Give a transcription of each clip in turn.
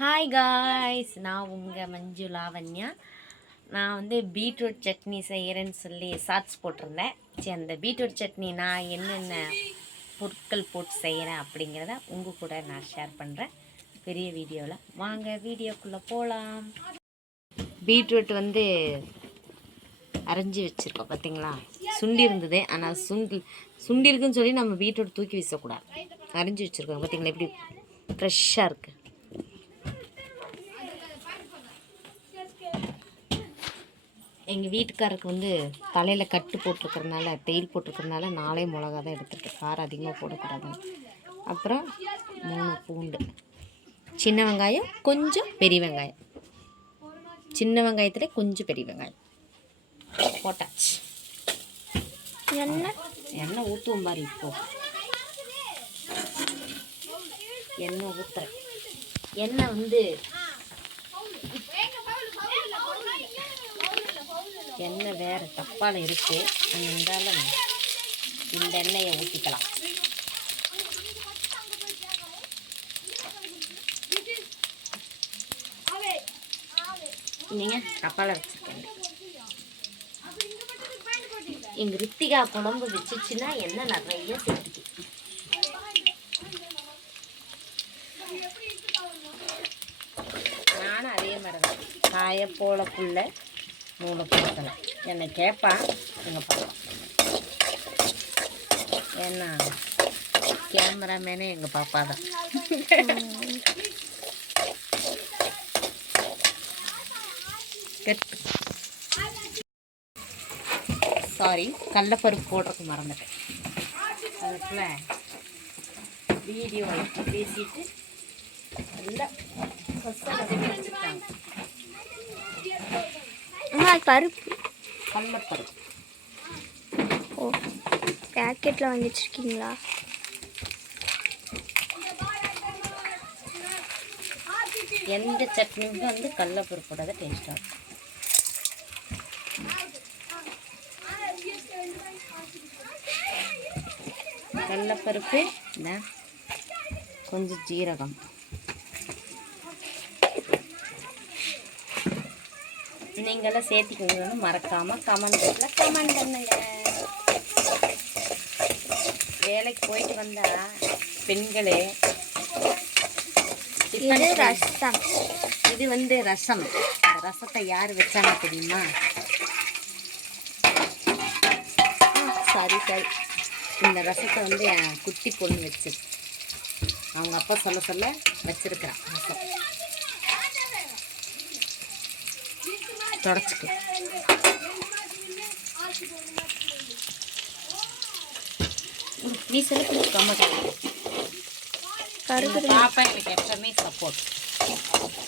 Hi guys நான் உங்கள் மஞ்சு லாவண்யா. நான் வந்து பீட்ரூட் சட்னி செய்கிறேன்னு சொல்லி ஷார்ட்ஸ் போட்டிருந்தேன். சரி அந்த பீட்ரூட் சட்னி நான் என்னென்ன பொருட்கள் போட்டு செய்கிறேன் அப்படிங்கிறத உங்கள் கூட நான் ஷேர் பண்ணுறேன் பெரிய வீடியோவில் வாங்க வீடியோக்குள்ளே போகலாம் பீட்ரூட் வந்து அரைஞ்சி வச்சுருக்கோம் பார்த்தீங்களா சுண்டி இருந்தது ஆனால் சுண்டி சுண்டி இருக்குன்னு சொல்லி நம்ம பீட்ரூட் தூக்கி வீசக்கூடாது. அரைஞ்சி வச்சுருக்கோம் பார்த்தீங்களா எப்படி ஃப்ரெஷ்ஷாக இருக்குது எங்கள் வீட்டுக்காரருக்கு வந்து தலையில் கட்டு போட்டிருக்கறனால தேயில் போட்டிருக்கறனால நாலே மிளகா தான் எடுத்துருக்கேன் காரம் அதிகமாக போடக்கூடாதுன்னு. அப்புறம் மூணு பூண்டு. சின்ன வெங்காயம் கொஞ்சம் பெரிய வெங்காயம். சின்ன வெங்காயத்தில் கொஞ்சம் பெரிய வெங்காயம். போட்டாச்சு. எண்ணெய்? எண்ணெய் ஊற்றுவோம் பாரு இப்போ. எண்ணெய் ஊற்றுறேன் எண்ணெய் வந்து எண்ணெய் வேறு தப்பால் இருக்குது இருந்தாலும் இந்த எண்ணெயை ஊற்றிக்கலாம் நீங்கள் தப்பால் வச்சுருக்கேன் எங்கள் ரித்திகா குழம்பு வச்சுச்சுன்னா எண்ணெய் நிறைய சேர்த்துக்கு நானும் அதே மாதிரி தான் காய போல புள்ள மூணு கொடுக்கல என்னை கேட்பான் எங்கள் பாப்பா ஏன்னா கேமராமேனே எங்கள் பாப்பா தான். கெட்டு சாரி கடலப்பருப்பு போடுறதுக்கு மறந்துட்டேன். அதுக்குள்ள வீடியோ பேசிட்டு நல்லா ஃபஸ்ட்டாக பருப்பு. கடலப்பருப்பு ஓ பேக்கெட்டில் வாங்கி வச்சுருக்கீங்களா எந்த சட்னிக்கும் வந்து கடலப்பருப்போட தான் டேஸ்ட்டாக இருக்கும். கடலப்பருப்பு என்ன கொஞ்சம் ஜீரகம். நீங்களும் சேர்த்திக்கோங்கன்னு மறக்காமல் கமெண்ட் கமெண்ட் பண்ணுங்க. வேலைக்கு போயிட்டு வந்தா பெண்களே இது ரசம். இது வந்து ரசம். ரசத்தை யார் வச்சாங்க தெரியுமா? Sorry sorry. இந்த ரசத்தை வந்து என் குட்டி பொண்ணு வச்சு அவங்க அப்பா சொல்ல சொல்ல வச்சிருக்கிறான் ரசம். தொடச்சிக்க. நீ செலுத்து கம்ம கருப்பு எங்கள் பாப்பா எனக்கு எப்பவுமே சப்போர்ட்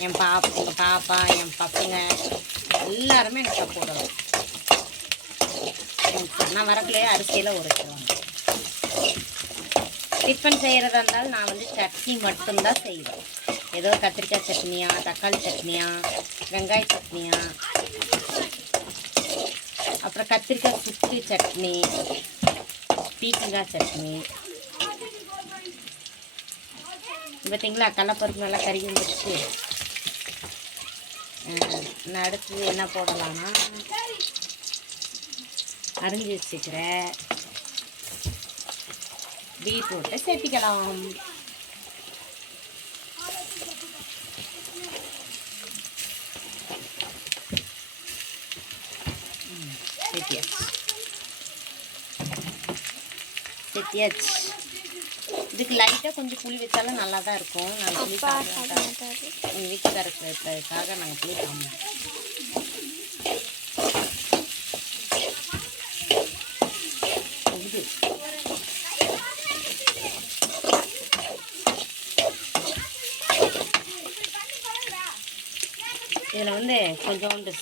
என் பாப்பா எங்கள் பாப்பா என் பசங்க எல்லாருமே எனக்கு சப்போர்ட் வரும் நான் வரக்குள்ளேயே அரிசியில் உரைச்சிடுவாங்க டிஃபன் செய்கிறதா இருந்தாலும் நான் வந்து சட்னி மட்டும்தான் செய்வேன். ஏதோ கத்திரிக்காய் சட்னியா தக்காளி சட்னியா வெங்காய சட்னியா அப்புறம் கத்திரிக்காய் சுட்டு சட்னி பீக்கங்காய் சட்னி. பார்த்தீங்களா கடலப்பருப்பு நல்லா கறி வந்துருச்சு. நான் அடுத்து என்ன போடலாம்னா அரிஞ்சு வச்சுக்கிற பீட்ரூட்டை சேர்த்திக்கலாம். சேர்த்தியாச்சு சேர்த்தியாச்சு இதுக்கு லைட்டாக கொஞ்சம் புளி வச்சாலும் நல்லா தான் இருக்கும். நான் புளி எங்கள் வீட்டுக்காரருக்கு வைப்பதற்காக நாங்கள் புளி சாப்பிடுவோம் இது. இதில் வந்து கொஞ்சோண்டு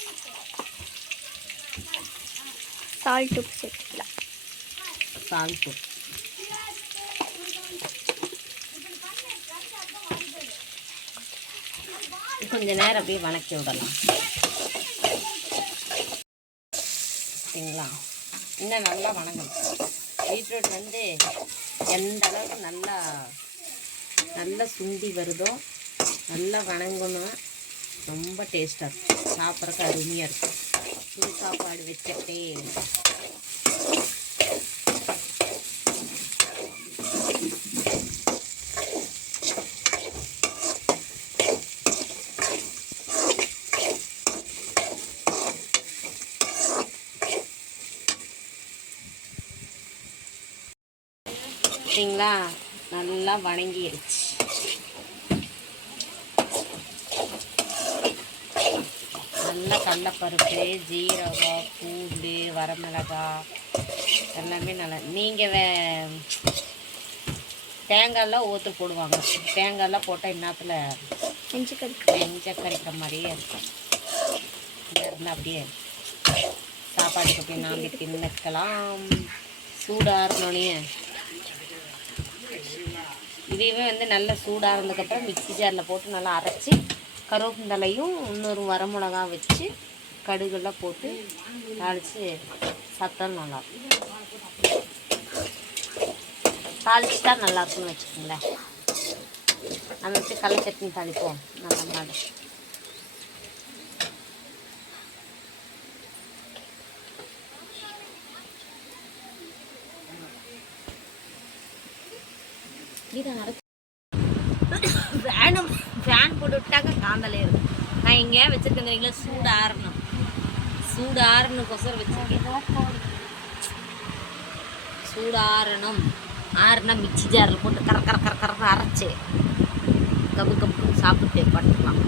சால்ட் உப்பு. சேர்த்துக்கலாம் சால்ட்டு கொஞ்ச நேரம் அப்படியே வணக்கி விடலாம். சரிங்களா? இன்னும் நல்லா வணங்கணும். பீட்ரூட் வந்து எந்த அளவுக்கு நல்லா நல்லா சுண்டி வருதோ நல்லா வணங்கணும். ரொம்ப டேஸ்ட்டாக இருக்கும். சாப்பிட்றக்கு அருமையாக இருக்கும். புது சாப்பாடு வச்சுட்டே பார்த்தீங்களா நல்லா வணங்கிடுச்சு நல்லா கடலப்பருப்பு ஜீரகம் பூண்டு வரமிளகாய் எல்லாமே நல்லா நீங்கள் வே தேங்காயெல்லாம் ஊற்று போடுவாங்க. தேங்காயெல்லாம் போட்டால் இன்னத்தில் நெஞ்சு கறிக்கு நெஞ்ச கறிக்கிற மாதிரியே இருக்கும். இருந்தால் அப்படியே சாப்பாடுக்கு போய் நாம் தின்னுக்கலாம். சூடாகணுன்னே இதையுமே வந்து நல்லா சூடாக இருந்ததுக்கப்புறம் மிக்ஸி ஜாரில் போட்டு நல்லா அரைச்சி கருவேப்பிந்தலையும் இன்னொரு வரமிளகா வச்சு கடுகெல்லாம் போட்டு தாளித்து சாப்பிட்டா நல்லா இருக்கும் தாளிச்சிட்டா நல்லா இருக்கும்னு வச்சுக்கோங்களேன். நம்ம வச்சு கடலை சட்னி தாளிப்போம். நல்ல மாதிரி இது அரைச்சி ஃபேனும் கரெக்டாக காந்தலே இருக்கும் நான் இங்கே வச்சுருக்கேங்கிறீங்களா சூடு ஆறணும். சூடு ஆறணுக்கோசரம் வச்சுருக்கேன். சூடு ஆறணும். ஆறுனா மிக்சி ஜாரில் போட்டு கர கர கர கர அரைச்சி கப்பு கப்பு சாப்பிட்டு படுத்துக்கலாம்.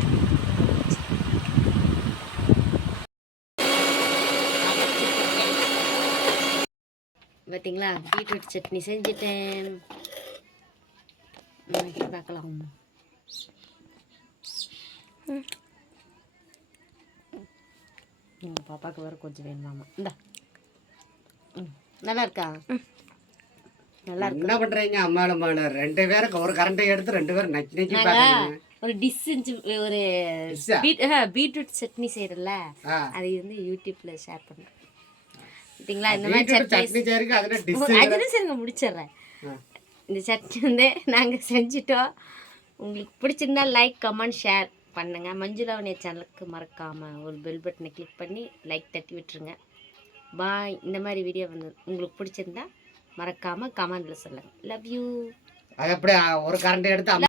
பார்த்தீங்களா பீட்ரூட் சட்னி செஞ்சுட்டேன். பார்க்கலாம். பாப்பாவுக்கு வேறு கொஞ்சம் வேணுமாமா. இந்தா. நல்லா இருக்கா நல்லா இருக்கு என்ன பண்றீங்க? அம்மாளும் மாலும் ரெண்டு பேருக்கு ஒரு கரண்டை எடுத்து ரெண்டு பேரும் நக்கி நக்கி ஒரு டிஷ் செஞ்சு ஒரு பீட்ரூட் சட்னி செய்யறல. அது வந்து யூடியூப்ல ஷேர் பண்ணேன் பார்த்தீங்களா இந்த மாதிரி சட்னி அதுன்னு சரிங்க முடிச்சிடுறேன். இந்த சட்னி வந்து நாங்கள் செஞ்சுட்டோம். உங்களுக்கு பிடிச்சிருந்தா லைக் கமெண்ட் ஷேர் பண்ணுங்கள் மஞ்சுளாவணிய சேனலுக்கு மறக்காமல் ஒரு பெல் பட்டனை கிளிக் பண்ணி லைக் தட்டி விட்டுருங்க. பாய் இந்த மாதிரி வீடியோ வந்து உங்களுக்கு பிடிச்சிருந்தா மறக்காமல் கமெண்டில் சொல்லுங்கள் லவ் யூ அது அப்படியே ஒரு கரண்ட் எடுத்து